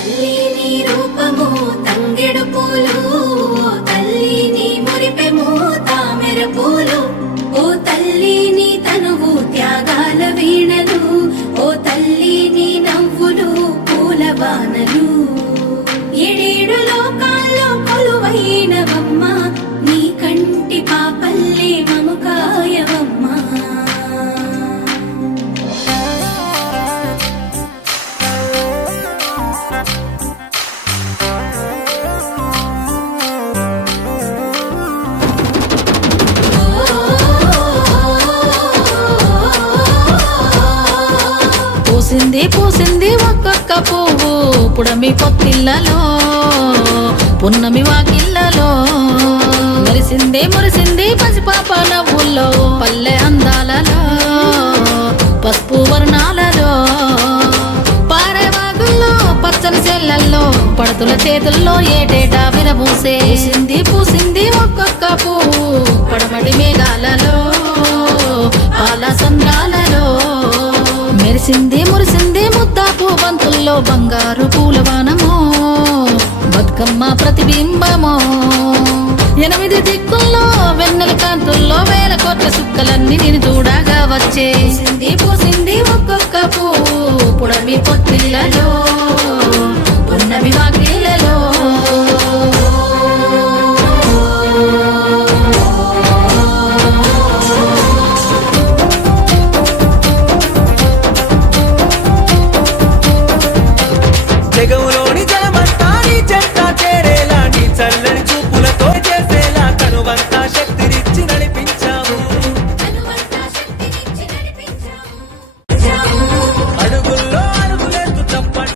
తల్లి నీ రూపము తంగెడు పూలు, తల్లి నీ మురిపెము తామెర పూలు, ఓ తల్లి నీ తనువు త్యాగాల వీణలు, ఓ తల్లి నీ నవ్వులు పూల బాణలు. ఏడేడు లోకాల్లో కొలువైనవమ్మ, నీ కంటి పాపల్లే మము కాయవమ్మా. పూసింది పూసింది ఒక్కొక్క పువ్వు పుడమి పొత్తిళ్ళలో, పున్నమి వాకిళ్ళలో, మురిసింది మురిసింది పసిపాప నవ్వుల్లో, పల్లె అందాలలో పసుపు వర్ణాలలో, పారేవాగుల్లో పచ్చని చెల్లల్లో, పడతుల చేతుల్లో ఏటేటా విరబూసే. పూసింది పూసింది ఒక్కొక్క పువ్వు పడమటి మేఘాలలో, పాల సంద్రాలలో, మెరిసింది మురిసింది ముద్దాపు బంతుల్లో బంగారు పూలవానమో, బతుకమ్మ ప్రతిబింబమో. 8 దిక్కుల్లో వెన్నెల కాంతుల్లో వేల కోట్ల సుక్కలన్నీ నేను చూడగా వచ్చే. పూసింది పూసింది ఒక్కొక్క పువ్వు పుడమి పొత్తిళ్ళలో.